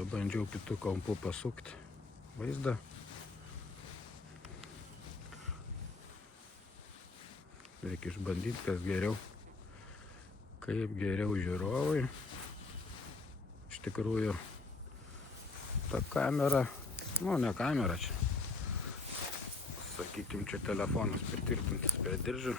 Pabandžiau kitų kampų pasukti vaizdą. Reikia išbandyti, kas geriau. Kaip geriau žiūrovai. Iš tikrųjų, ta kamera, ne kamera čia. Sakykim, čia telefonas pritvirtintas prie diržo.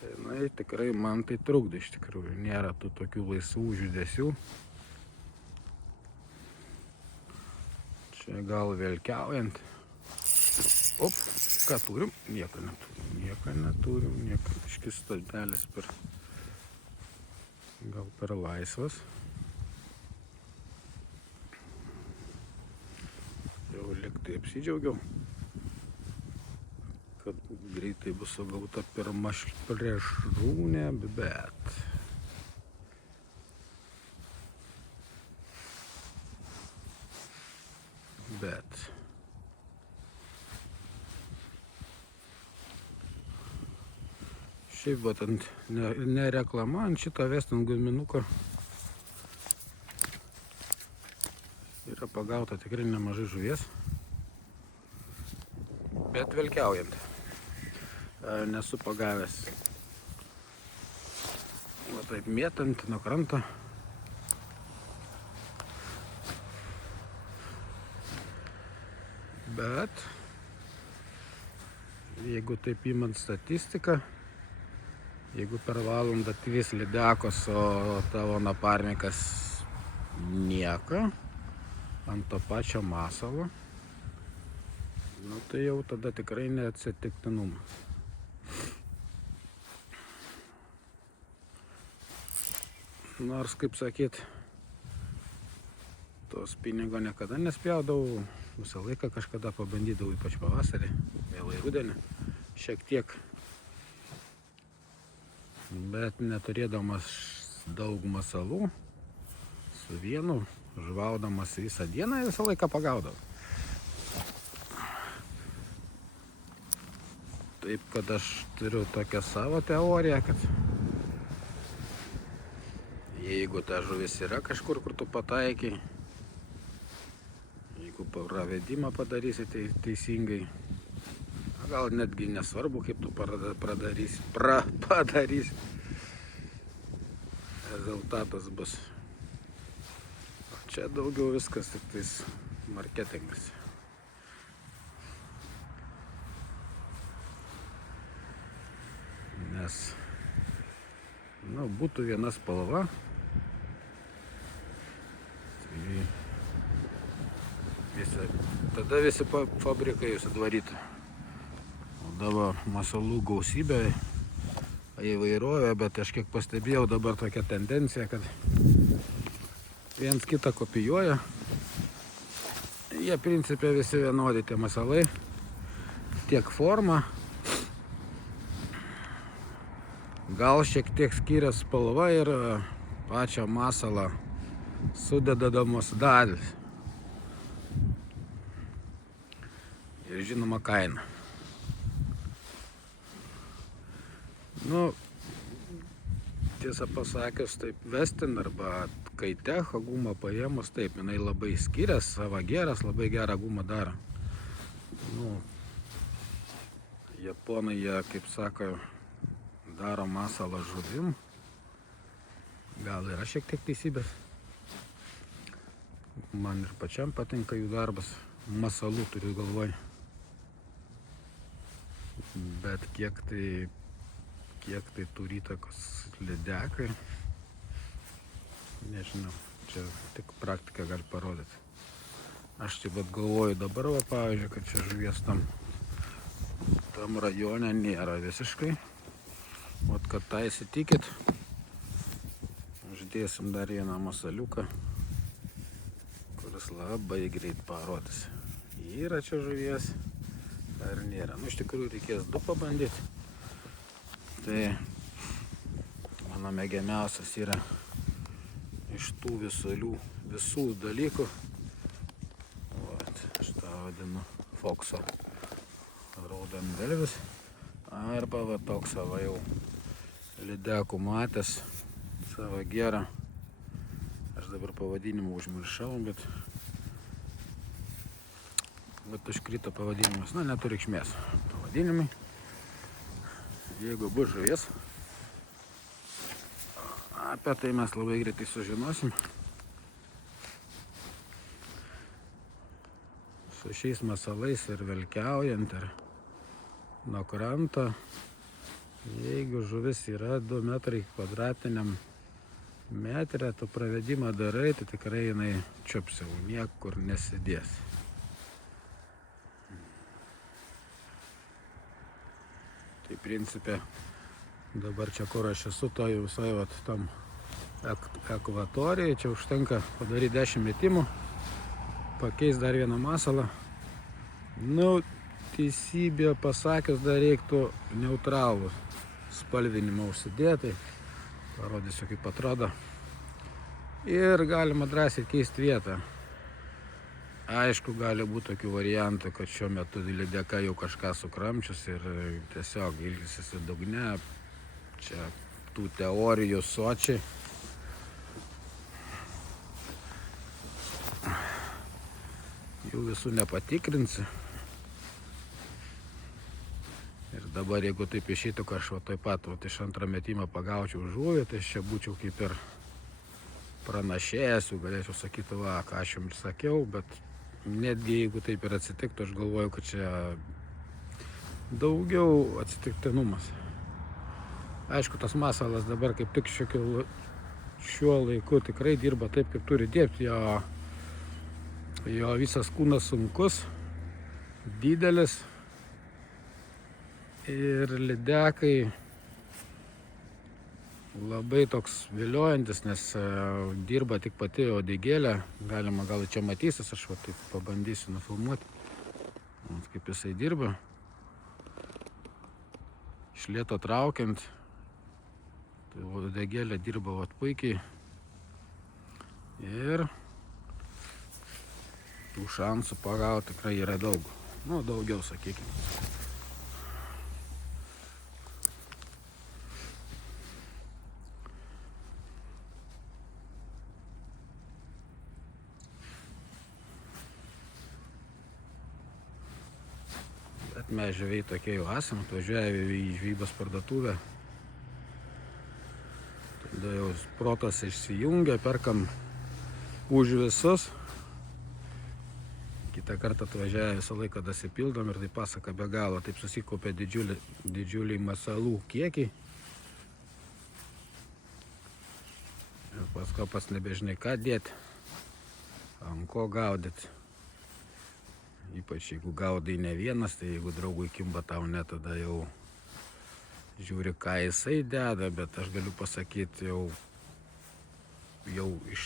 Tai tikrai man tai trukdo iš tikrųjų. Nėra tų tokių laisvų judesių. Čia gal vėlkiaujant. Op, ką turim? Nieko neturim. Iškis stulpelis gal per laisvas. Jau liktai apsidžiaugiau, kad greitai bus sugauta pirma plėšrūnė, bet šiaip būtent ne reklama ant šito Western guminuko yra pagauta tikrai nemažai žuvies, bet velkiaujant. Nesu pagavęs va taip mėtant nuo kranto. Bet jeigu taip imant statistiką, jeigu per valandą 3 lydekos, o tavo naparnikas nieko ant to pačio masalo, tai jau tada tikrai neatsitiktinumas. Nors, kaip sakyt, tos pinigo niekada nespjaudavau, visą laiką kažkada pabandydavau, ypač pavasarį, vėlai rudenį, šiek tiek. Bet neturėdamas daug masalų, su vienu, žvaudamas visą dieną, visą laiką pagaudavau. Taip, kad aš turiu tokią savo teoriją, kad jeigu ta žuvis yra kažkur, kur tu pataikai, jeigu pravedimą padarysi teisingai, gal netgi nesvarbu, kaip tu padarysi, rezultatas bus. O čia daugiau viskas tik tais marketingas. Nes, būtų viena spalva, tada visi fabrikai susidarytų. O dabar masalų gausybė, įvairovė, bet aš kiek pastebėjau dabar tokia tendencija, kad viens kitą kopijuoja. Jie principe visi vienodi tie masalai, tiek forma. Gal šiek tiek skiria spalva ir pačią masalą sudedamos dalys. Ir žinoma kaina. Tiesą pasakius, taip Western arba Kaitecho gumą paėmus, taip, jinai labai skiriasi, Savageras labai gerą gumą daro. Japonai, jie, kaip sako, daro masalą žuvim. Gal yra šiek tiek teisybės. Man ir pačiam patinka jų darbas. Masalų turiu galvoj. Bet kiek tai turi įtakos lydekai, nežinau, čia tik praktika gali parodyti. Aš taip pat galvoju dabar, pavyzdžiui, kad čia žuvies tam rajone nėra visiškai. Ot, kad tą įsitikit, uždėsim dar vieną masaliuką, kuris labai greit parodys. Yra čia žuvies ar nėra. Iš tikrųjų reikės 2 pabandyti. Tai mano mėgiamiausias yra iš tų visų dalykų. Aš tą vadinu Fokso raudongalvis. Arba toks savo jau lydekų matęs, Savagerą Aš dabar pavadinimą užmiršau, bet užkrito pavadinimas. Na, neturi reikšmės pavadinimai. Jeigu bus žuvies, apie tai mes labai greitai sužinosim. Su šiais masalais ir velkiaujant ir nuo kranto, jeigu žuvis yra 2 metrai kvadratiniam metre, tu pravedimą darai, tai tikrai jinai čiupsiau, niekur nesidės. Tai principė, dabar čia kur aš esu, to jau visai tam ekvatorijai, čia užtenka padaryti 10 metimų, pakeis dar vieną masalą. Nu, teisybė pasakius, dar reiktų neutralų spalvinimą užsidėti. Parodysiu, kaip atrodo. Ir galima drąsiai keisti vietą. Aišku, gali būti tokių variantų, kad šiuo metu lydeka jau kažką sukramčius ir tiesiog ilgisi dugne. Čia tų teorijų sočiai. Jų visų nepatikrinsi. Ir dabar, jeigu taip išeitų, kad aš taip pat iš antrą metimą pagaučiau žuvį, tai aš čia būčiau kaip ir pranašėjęs, galėčiau sakyti, va, ką aš jums sakiau, bet netgi jeigu taip ir atsitiktų, aš galvoju, kad čia daugiau atsitiktinumas. Aišku, tas masalas dabar kaip tik šiuo laiku tikrai dirba taip, kaip turi dirbti. Jo visas kūnas sunkus, didelis ir lydekai labai toks viliojantis, nes dirba tik pati uodegėlė. Galima gal čia matysis, aš va taip pabandysiu nufilmuoti, kaip jisai dirba. Iš lėto traukiant, tai uodegėlė dirba va puikiai ir tų šansų pagauti tikrai yra daug. Nu, daugiau, sakykime. Bet mes žvejai tokie jau esam, atvažiuoja į žvejybos parduotuvę. Tada jau protas išsijungia, perkam už visus. Kitą kartą atvažiavę visą laiką dasipildom ir tai pasaka be galo. Taip susikaupia didžiuliai masalų kiekiai. Ir paskui pats nebežinai ką dėti, ant ko gaudyti. Ypač jeigu gaudai ne vienas, tai jeigu draugui kimba tau ne, tada jau žiūri, ką jisai deda, bet aš galiu pasakyti jau iš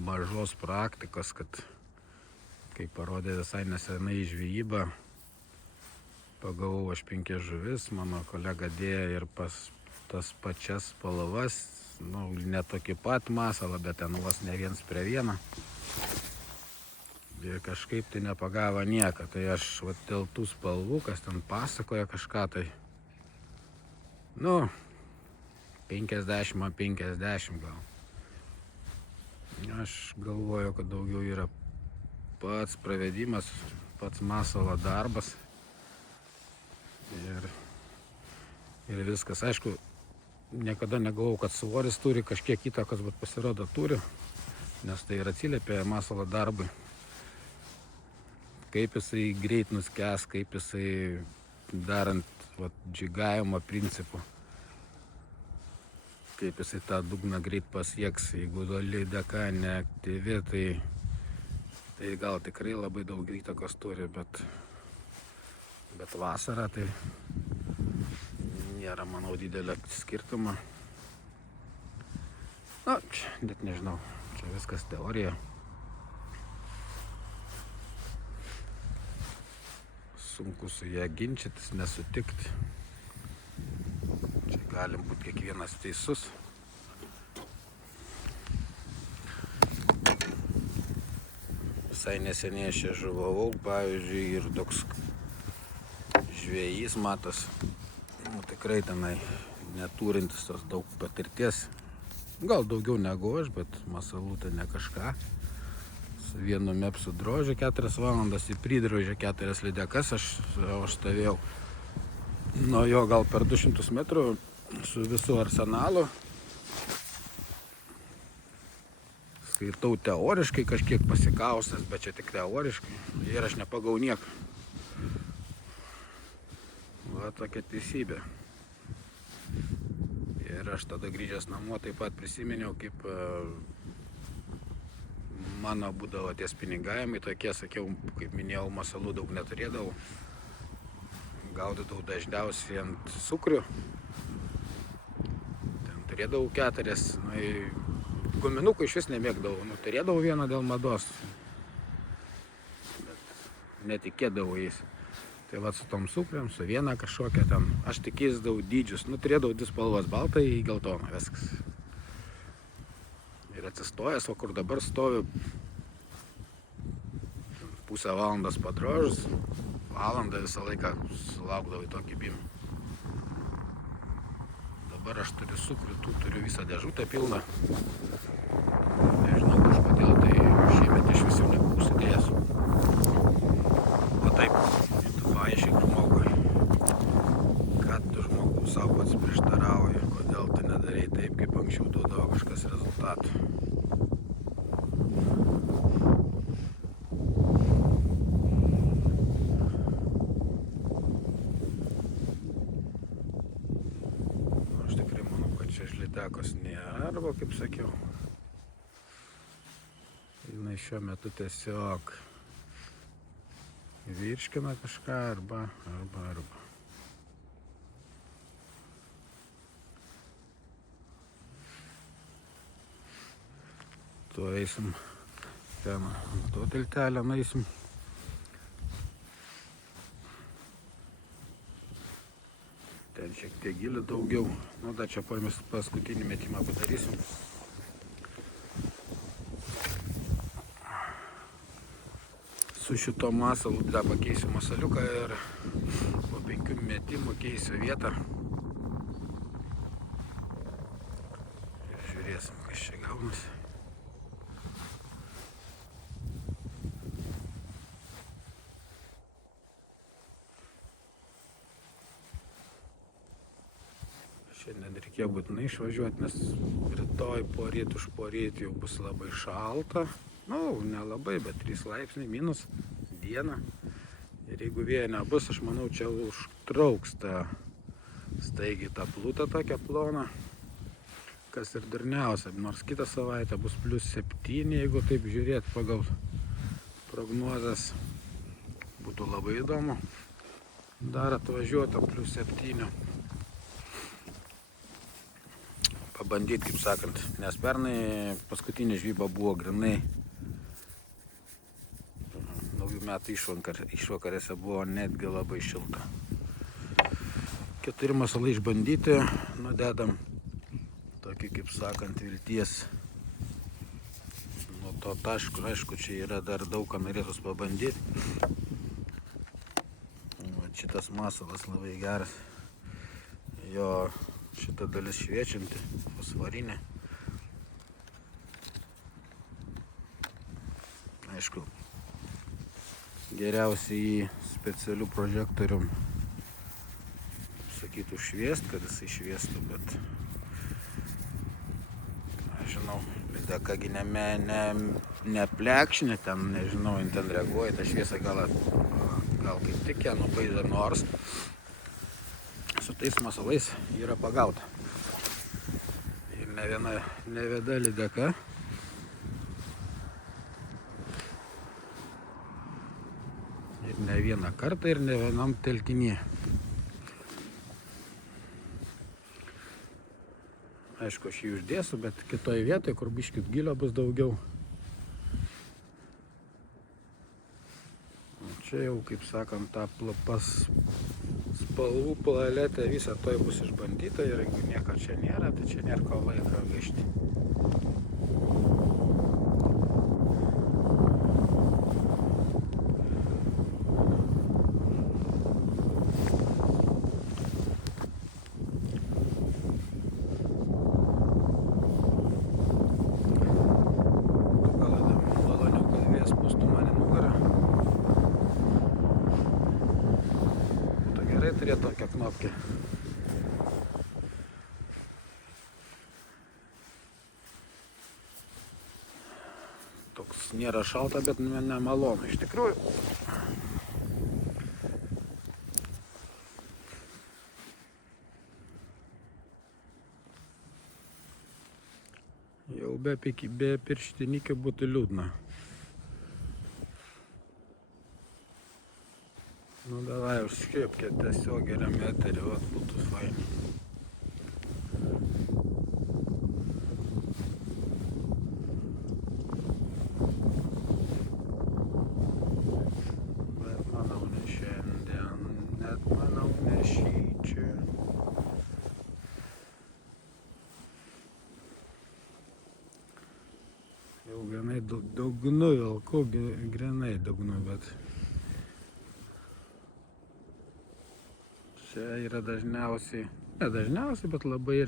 mažos praktikos, kad kaip parodė visai nesenai žvejybą, pagavau aš 5 žuvis, mano kolega dėjo ir pas tas pačias spalvas, nu, ne tokį pat masalą, bet ten vos ne 1:1. Ir kažkaip tai nepagavo nieką, tai aš dėl tų spalvų, kas ten pasakoja kažką, tai, nu, 50/50 gal. Aš galvoju, kad daugiau yra pats pravedimas, pats masalo darbas ir viskas. Aišku, niekada negalvojau, kad svoris turi kažkiek įtakos, bet pasirodo turi, nes tai ir atsiliepia masalo darbui. Kaip jisai greit nuskęs, kaip jisai darant džigavimo principu, kaip jisai tą dugną greit pasieks. Jeigu lydeka neaktyvi, tai gal tikrai labai daug įtakos turi, bet vasarą tai nėra, manau, didelio skirtumo. Na, net nežinau, čia viskas teorija. Sunku su ją ginčytis, nesutikti. Čia galim būti kiekvienas teisus. Visai neseniai aš čia žuvavau, pavyzdžiui, ir toks žvejys matos, nu, tikrai tenai neturintis tos daug patirties, Gal daugiau negu aš, bet masalų tai ne kažką. Su vienu mepsu drožė 4 valandas, į pridrožė 4 lydekas, aš stovėjau nuo jo gal per 200 metrų su visu arsenalu. Skaitau teoriškai kažkiek pasikaustęs, bet čia tik teoriškai ir aš nepagau nieką. Va tokia teisybė. Ir aš tada grįžęs namo taip pat prisiminiau, kaip mano būdavo ties pinigavimai tokie, sakiau, kaip minėjau, masalų daug neturėdavau. Gaudydavau dažniausiai ant cukrių. Ten turėdavau 4. Guminukų iš vis nemėgdavau. Turėdavau vieną dėl mados. Bet netikėdavau jais. Tai va su tom cukriam, su viena kažkokia ten. Aš tik keisdavau dydžius. Turėdavau 2 spalvas, baltą į geltoną. Viskas. Ir atsistojęs, o kur dabar stoviu, pusę valandos padrožus, valandą visą laiką sulaukdavau į tokį bimą. Dabar aš turiu cukrų, turiu visą dėžutę pilną. Nežinau kažkodėl, tai šiemet iš visų nebuvau sudėjęs. O taip, tu paaiškink žmogui, kad tu žmogui savo pats prieštarauji, kodėl tu nedarai taip, kaip anksčiau duodavo kažkas rezultatų. Aš tikrai manau, kad čia žlydekos nėra, arba kaip sakiau, jinai šiuo metu tiesiog virškina kažką arba. Tu eisim ten ant to tiltelę, nueisim. Ten šiek tiek gilių daugiau. Dar čia paskutinį metimą padarysim. Su šito masalu dar pakeisiu masaliuką ir po 5 metimų keisiu vietą. Ir žiūrėsim, kas čia gaunasi. Šiandien reikėjo būtinai išvažiuoti, nes rytoj poryt už poryt jau bus labai šalta. Nelabai, bet 3 laipsniai minus dieną. Ir jeigu vėjo nebus, aš manau, čia užtrauks staigiai tą plutą tokią ploną. Kas ir durniausia, nors kitą savaitę bus +7, jeigu taip žiūrėt pagal prognozes. Būtų labai įdomu dar atvažiuoti +7. Pabandyti, kaip sakant, nes pernai paskutinė žvyba buvo grinai. Naujų metų išvakarėse buvo netgi labai šilta. 4 masalai išbandyti, nudedam tokį, kaip sakant, vilties nuo to taško. Aišku, čia yra dar daug ką norėtus pabandyti. Šitas masalas labai geras. Jo šita dalis šviečianti, fosforinė. Aišku, geriausiai jį specialių prožektorium, sakytų, šviest, kad jisai šviestų, bet nežinau, lydekagi neplekšinė, ten, nežinau, ten reaguoja, ta šviesa gal kaip tik ją nubaidė, nors su tais masalais yra pagauta. Ir ne viena lydeka. Ir ne vieną kartą, ir ne vienam telkinyje. Aišku, aš jį uždėsiu, bet kitoje vietoje, kur biškit gilio bus daugiau. Čia jau, kaip sakant, ta spalvų paletė visą toj bus išbandyta ir jeigu nieko čia nėra, tai čia nėra ko laiką gaišti. knopkę. Toks nėra šalta, bet nemalonu iš tikrųjų. Jau be pirštinikio būtų liūdna. Nu davai užskriepkė tiesiog geriam eterį, vat būtų faini. Bet manau ne šiandien, net manau ne šyčia. Jau grinai dugnu, vilku grinai dugnu, bet čia yra dažniausiai, ne dažniausiai, bet labai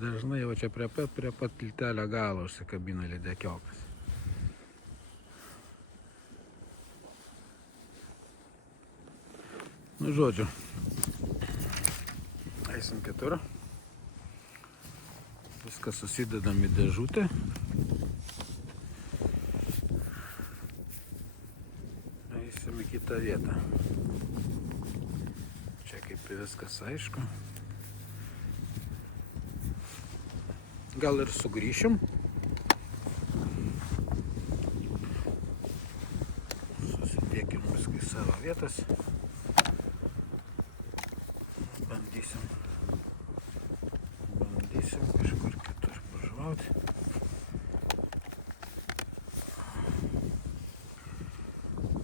dažnai jau čia prie pat tiltelio galo užsikabina lydekiokas. Nu žodžiu, eisim kitur. Viską susidedam į dėžutę. Eisim į kitą vietą. Čia kaip viskas aišku. Gal ir sugrįšim. Susidėkim viską į savo vietas. Bandysim kažkur kitur pažvauti.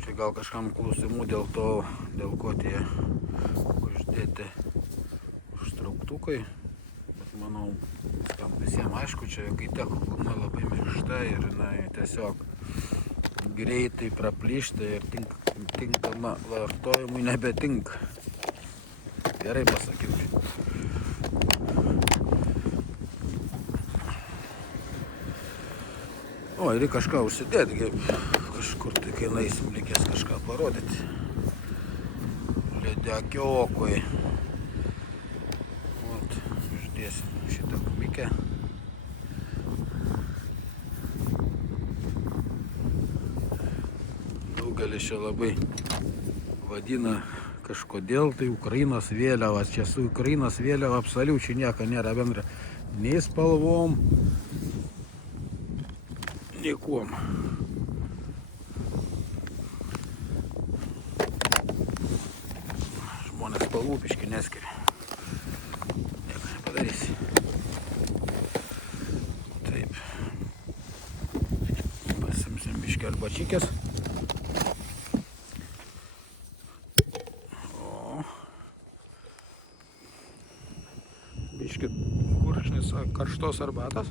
Čia gal kažkam klausimų dėl to, dėl ko tie uždėti užtrauktukai. Bet manau, tam visiems aišku, čia gaiteko guma labai minkšta ir tiesiog greitai praplyšta ir tinkama vartojimui nebetinka. Gerai pasakiau. O, ir kažką užsidėti, kažkur tai kai naisim reikės kažką parodyti. Lydekiokui. Vat, uždėsim šitą kumikę. Daugelis čia labai vadina kažkodėl tai Ukrainos vėliavas. Čia su Ukrainos vėliava absoliučiai nieko nėra bendra. Nei spalvom, nei kuom. Žmonės spalvų biškį neskiria. Nieko nepadarysi. Taip. Pasimsim biškį arbačikės. Biškį gurkšnis karštos arbatos.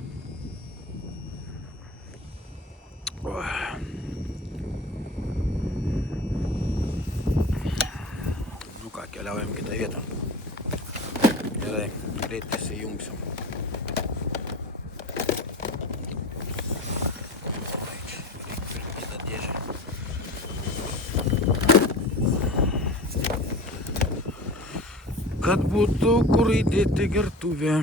Nu ką, keliaujam kitą vietą. Gerai, greit įsijungsim. Kitą dėžę. Kad būtų kur įdėti gertuvę.